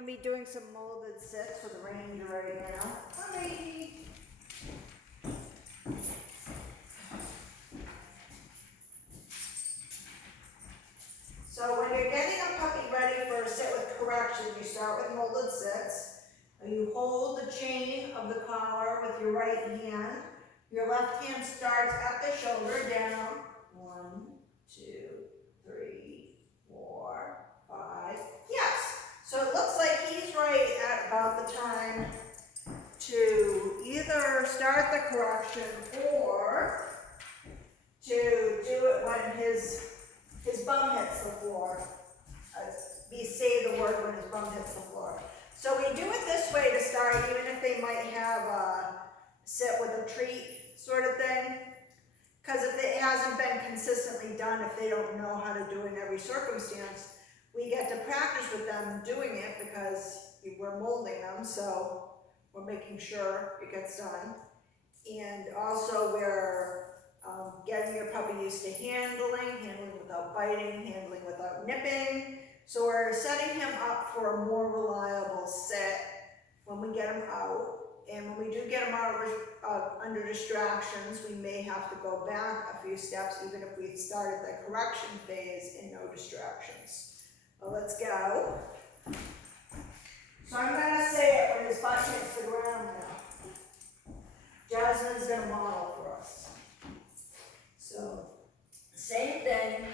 gonna be doing some molded sits with Ranger right now. Hi, baby. So when you're getting a puppy ready for a sit with correction, you start with molded sits. You hold the chain of the collar with your right hand. Your left hand starts at the shoulder down. 1, 2, 3, 4, 5. Yes. So it looks like he's right at about the time to either start the correction or to do it when his bum hits the floor. Say the word when his bum hits the floor. So we do it this way to start, even if they might have a sit with a treat sort of thing. Because if it hasn't been consistently done, if they don't know how to do it in every circumstance, we get to practice with them doing it because we're molding them, so we're making sure it gets done. And also we're getting your puppy used to handling without biting, handling without nipping. So we're setting him up for a more reliable sit when we get him out. And when we do get him out under distractions, we may have to go back a few steps, even if we started the correction phase in no distractions. Well, let's go. So I'm gonna say it when his butt hits the ground now. Jasmine's gonna model for us. So, same thing,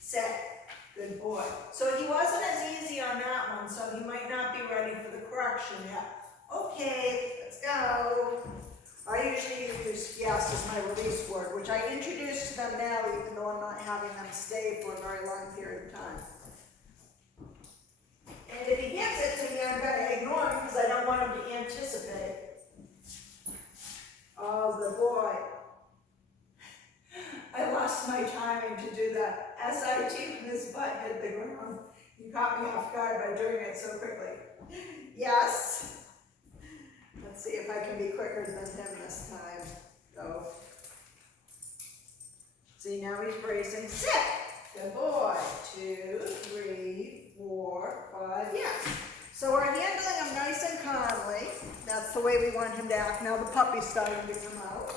set. Good boy. So he wasn't as easy on that one, so he might not be ready for the correction yet. Okay, let's go. I usually use yes as my release word, which I introduce to them now, even though I'm not having them stay for a very long period of time. And if he gives it to me, I'm going to ignore him because I don't want him to anticipate. Oh, good boy. I lost my timing to do that. SIT when his butt hit the ground. You caught me off guard by doing it so quickly. Yes. Let's see if I can be quicker than him this time. Go. See, now he's bracing. Sit. Good boy. 2, 3, 4, 5. Yes. So we're handling him nice and calmly. That's the way we want him to act. Now the puppy's starting to come out.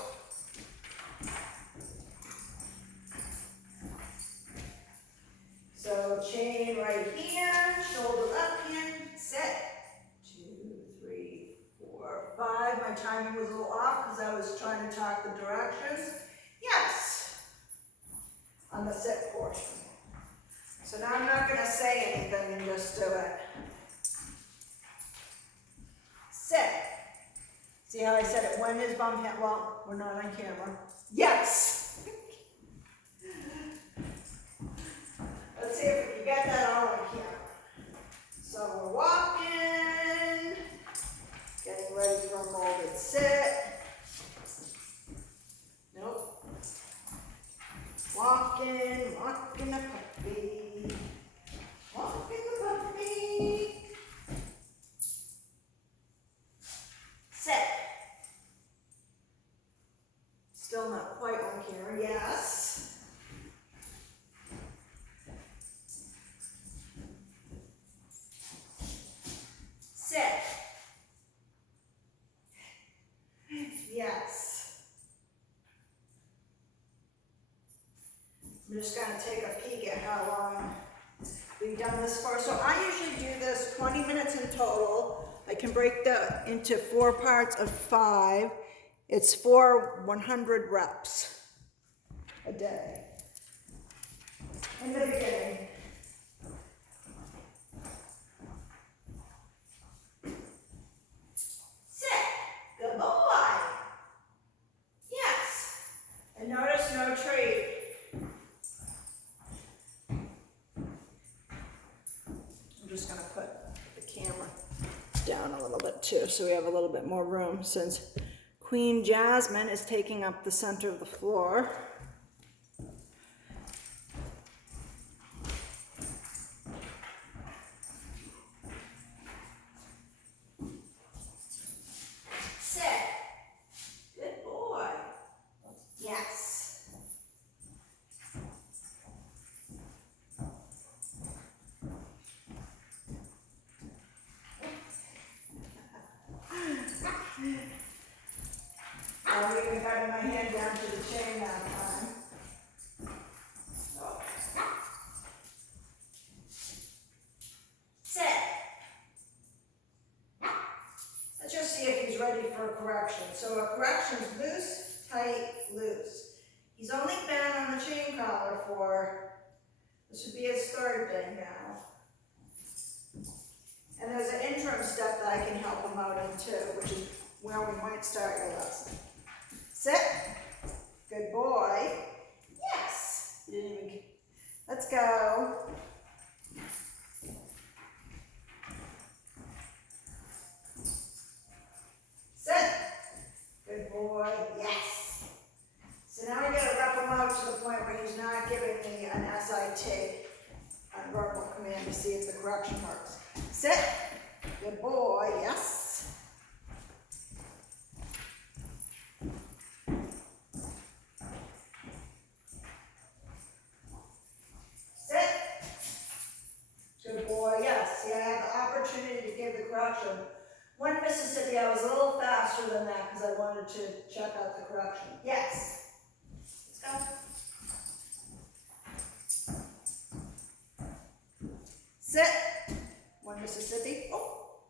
So chain right hand, shoulder left hand, set. 2, 3, 4, 5. My timing was a little off because I was trying to talk the directions. Yes. On the sit portion. So now I'm not going to say anything and just do it. Sit. See how I said it when his bum hit? Well, we're not on camera. Yes. Let's see if we can get that all on camera. So we're walking, getting ready for a molded sit. Nope. Walking the puppy. Walking the puppy. Sit. Still not quite on camera. Yes. Yes. I'm just going to take a peek at how long we've done this for. So I usually do this 20 minutes in total. I can break that into 4 parts of 5. It's 4 100 reps a day. In the beginning. Good boy. Yes. And notice no treat. I'm just going to put the camera down a little bit too so we have a little bit more room since Queen Jasmine is taking up the center of the floor. for a correction. So a correction is loose, tight, loose. He's only been on the chain collar for, this would be his third day now. And there's an interim step that I can help him out in too, which is where we might start your lesson. Sit. Good boy. Yes. You didn't even, let's go. Sit. Good boy. Yes. So now we gotta rep him out to the point where he's not giving me an SIT, a verbal command, to see if the correction works. Sit. Good boy. Yes. Sit. Good boy. Yes. See, I had the opportunity to give the correction. One Mississippi, I was a little faster than that because I wanted to check out the correction. Yes. Let's go. Sit. One Mississippi. Oh,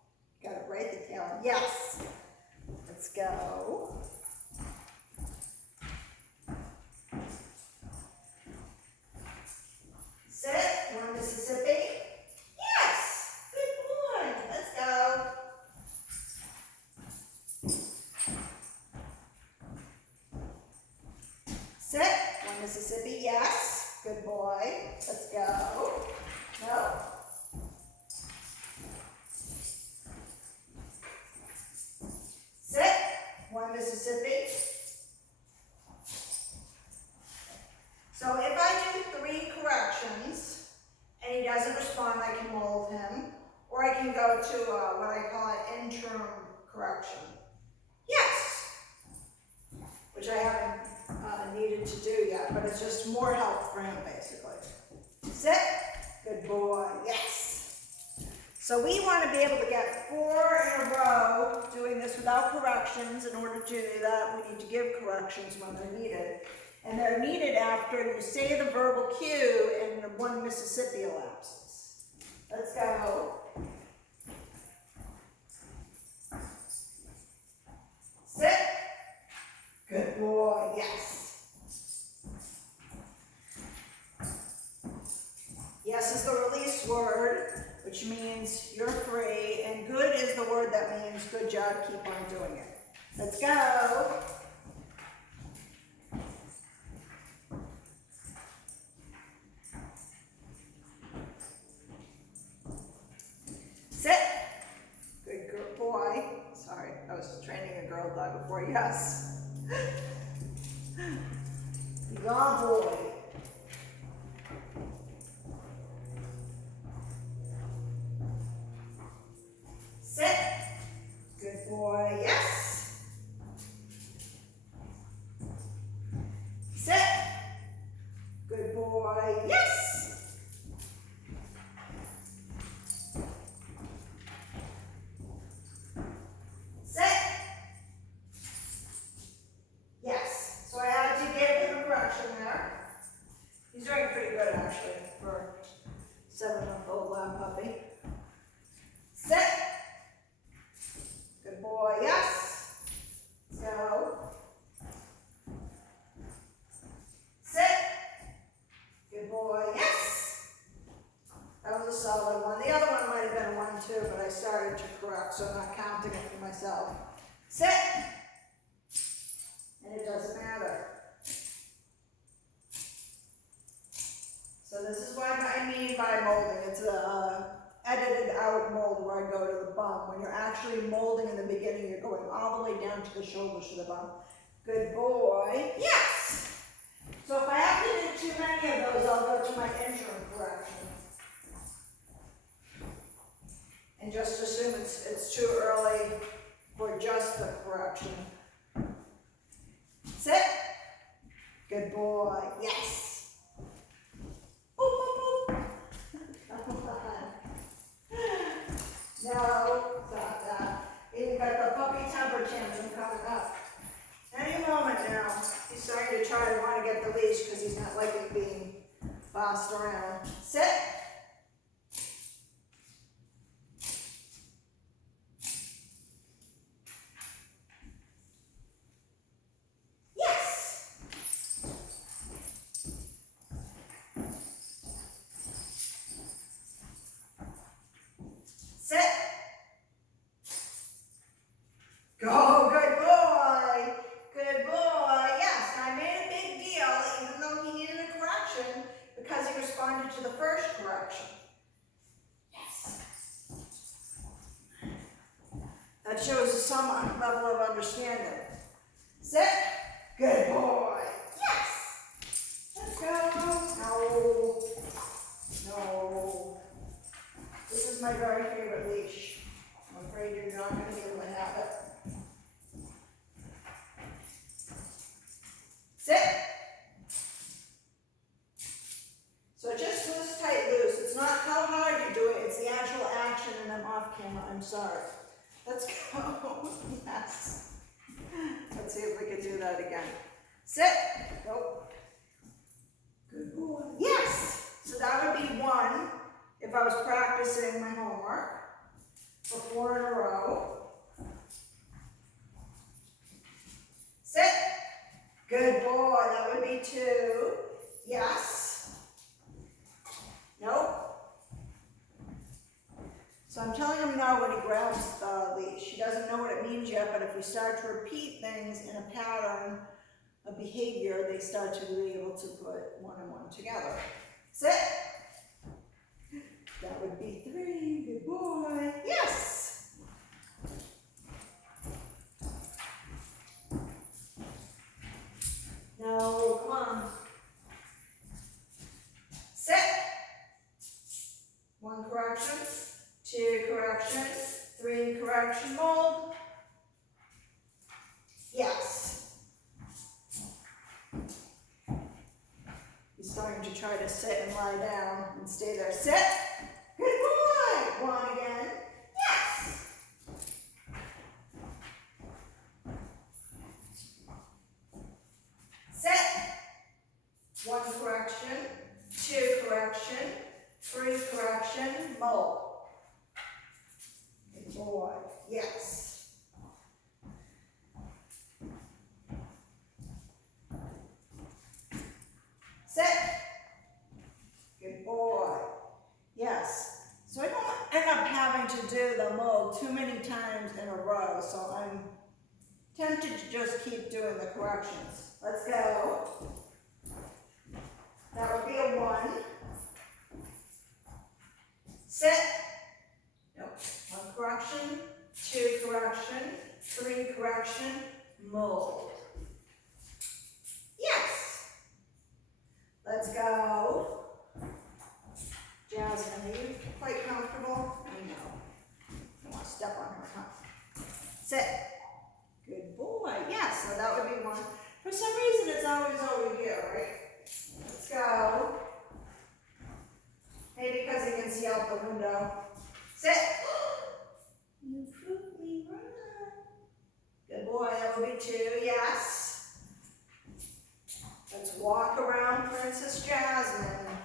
got it right at the tail end. Yes. Let's go. Sit. One Mississippi. Yes. Good boy. Let's go. Sit. One Mississippi. Yes. Good boy. Let's go. No. Sit. One Mississippi. So if I do 3 corrections and he doesn't respond, I can mold him, or I can go to what I call an interim correction. Yes. Which I haven't needed to do yet, but it's just more help for him basically. Sit. Good boy. Yes. So we want to be able to get 4 in a row doing this without corrections. In order to do that, we need to give corrections when they're needed. And they're needed after you say the verbal cue and the 1 Mississippi elapses. Let's go. Sit. Good boy. Yes. Yes is the release word, which means you're free, and good is the word that means good job, keep on doing it. Let's go. Sit. Good girl, boy. Sorry, I was training a girl dog before. Yes. Good boy. Sit. Good boy. Yes. Sit. Good boy. Yes. Sit. Yes. So I had to give him a correction there. He's doing pretty good actually for a 7-month-old lab puppy. Sit. Good boy. Yes. Let's go. Sit. Good boy. Yes. That was a solid one. The other one might have been a 1 too, but I started to correct, so I'm not counting it for myself. Sit. And it doesn't matter. So this is what I mean by molding. It's a edited out mold where I go to the bum. When you're actually molding in the beginning, you're going all the way down to the shoulders to the bum. Good boy. Yes. So if I have to do too many of those, I'll go to my interim correction. And just assume it's too early for just the correction. Sit. Good boy. Yes. Boop, boop, boop. Come on. No, stop that. You've got the puppy temper tantrum coming up. Any moment now, he's starting to try to want to get the leash because he's not liking being bossed around. Sit. That shows some level of understanding. Sit. Good boy. Yes. Let's go. No. No. This is my very favorite leash. I'm afraid you're not going to be able to have it. Sit. So just loose, tight, loose. It's not how hard you do it, it's the actual action, and I'm off camera, I'm sorry. Let's go. Yes. Let's see if we can do that again. Sit. Go. Good boy. Yes. So that would be 1 if I was practicing my homework for 4 in a row. Sit. Good boy. That would be 2. Yes. Nope. So I'm telling him no when he grabs the leash. He doesn't know what it means yet, but if we start to repeat things in a pattern of behavior, they start to be able to put 1 and 1 together. Sit. That would be 3. Good boy. Yes. No, come on. Sit. 1 correction, 2 correction, 3 correction, mold. Yes. He's starting to try to sit and lie down and stay there. Sit. Good boy. 1 again. Yes. Sit. 1 correction, 2 correction, 3 correction, mold. Good boy. Yes. Sit. Good boy. Yes. So I don't end up having to do the mold too many times in a row, so I'm tempted to just keep doing the corrections. Let's go. That would be a 1. Sit. Nope. 1 correction, 2 correction, 3 correction, mold. Yes. Let's go. Jasmine, are you quite comfortable? I know. You want to step on her, huh? Sit. Good boy. Yes, so that would be 1. For some reason, it's always over here, right? Let's go. Maybe because he can see out the window. Sit. You proved me wrong. Good boy. That would be 2. Yes. Let's walk around Princess Jasmine.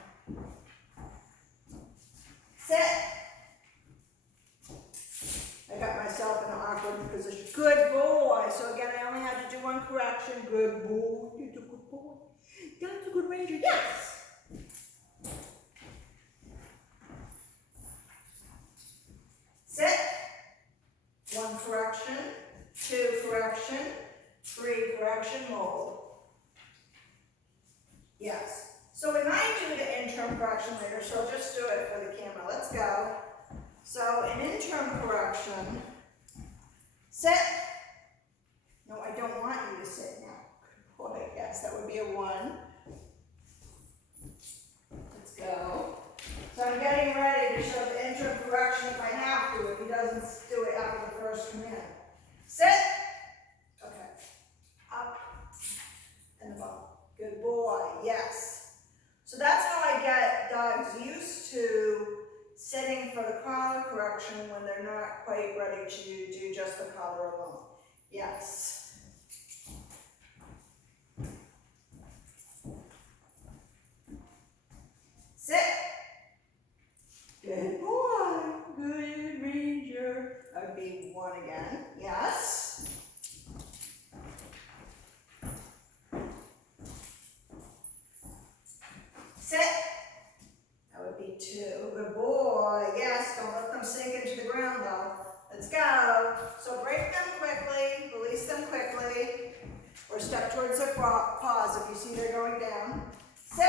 Sit. I got myself in an awkward position. Good boy. So again, I only had to do 1 correction. Good boy. You're a good boy. That's a good ranger. Yes. Sit. 1 correction, 2 correction, 3 correction, mold. Yes. So we might do the interim correction later, so I'll just do it for the camera. Let's go. So an interim correction. Sit. No, I don't want you to sit now. Good boy. Yes, that would be a 1. Let's go. So I'm getting ready to show the interim correction if I have to, if he doesn't do it after the first command. Sit. Okay. Up and above. Good boy. Yes. So that's how I get dogs used to sitting for the collar correction when they're not quite ready to do just the collar alone. Yes. Sit. Good boy. Good ranger. That would be 1 again. Yes. Sit. That would be 2. Good boy. Yes. Don't let them sink into the ground though. Let's go. So break them quickly. Release them quickly. Or step towards their paws if you see they're going down. Sit.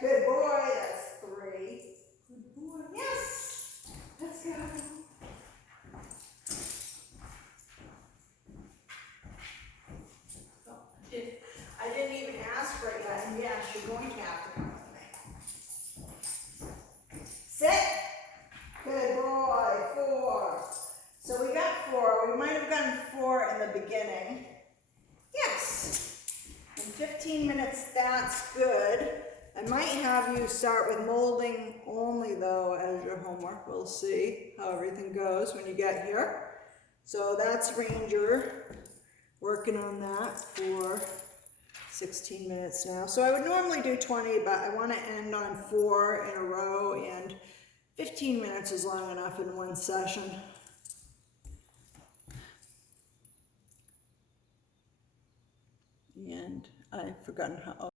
Good boy. That's 3. Good boy. Yes. Let's go. beginning. Yes, in 15 minutes, that's good. I might have you start with molding only though as your homework. We'll see how everything goes when you get here. So that's Ranger working on that for 16 minutes now. So I would normally do 20, but I want to end on 4 in a row, and 15 minutes is long enough in one session. And I've forgotten how.